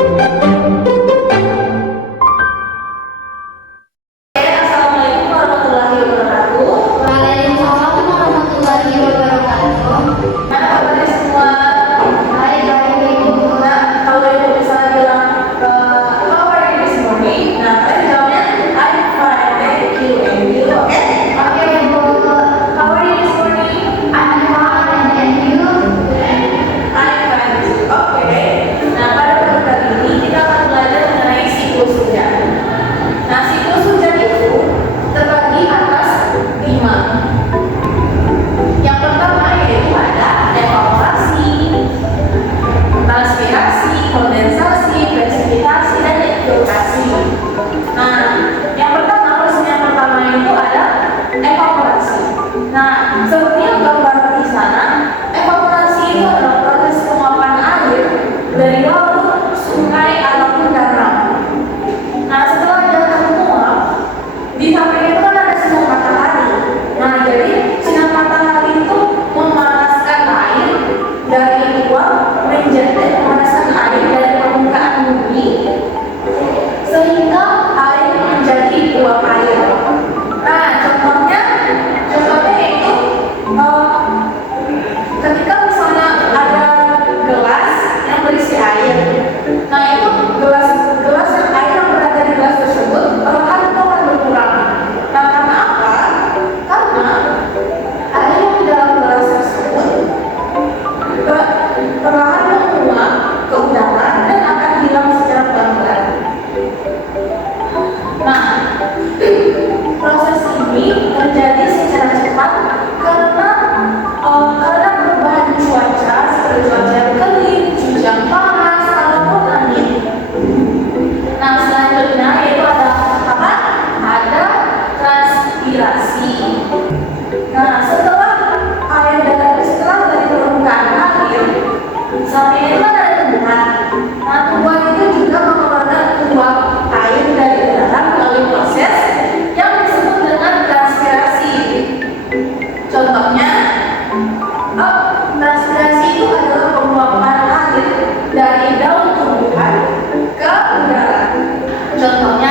Assalamualaikum warahmatullahi wabarakatuh. Waalaikumsalam warahmatullahi wabarakatuh. Mana kabarnya semua? Baik, Nah, kalau ibu misalnya bilang how are you this morning? Nah, kalian jawabnya I'm fine, thank you, and you, oke? Oke, Bu. How are you this morning? I'm fine, and you? I'm fine too. Oke. Nah, pada pertemuan kali ini kita akan belajar mengenai siklus hujan. Nah, siklus hujan itu terbagi atas 5. Yang pertama yaitu ada evaporasi, transpirasi, kondensasi, presipitasi, dan infiltrasi. Nah, yang pertama, proses yang pertama itu ada evaporasi. Nah, seperti yang gambar di sana, evaporasi itu adalah proses penguapan air dari laut, sungai, ataupun danau. Nah, setelah danau menguap, di samping itu kan ada sinar matahari. Nah, jadi sinar matahari itu memanaskan air dari luar menjadi memanaskan air dari permukaan bumi sehingga air menjadi uap air. Nah, contohnya yaitu ketika misalnya ada gelas yang berisi air. Nah, itu gelas yang air yang berada di gelas tersebut perlahan itu akan berkurang. Nah, karena apa? Karena air yang di dalam gelas tersebut perlahan menguap ke udara dan akan hilang secara pelan-pelan. Nah, proses ini terjadi secara cepat karena perubahan cuaca seperti cuaca yang kering, cuaca yang panas, ataupun angin. Nah, selanjutnya yaitu ada apa? Ada transpirasi. Nah, setelah dari permukaan air, sampai itu ada tumbuhan. Nah, tumbuhan itu juga mengeluarkan uap air dari udara melalui proses yang disebut dengan transpirasi. Contohnya, transpirasi itu adalah penguapan air dari daun tumbuhan ke udara. Contohnya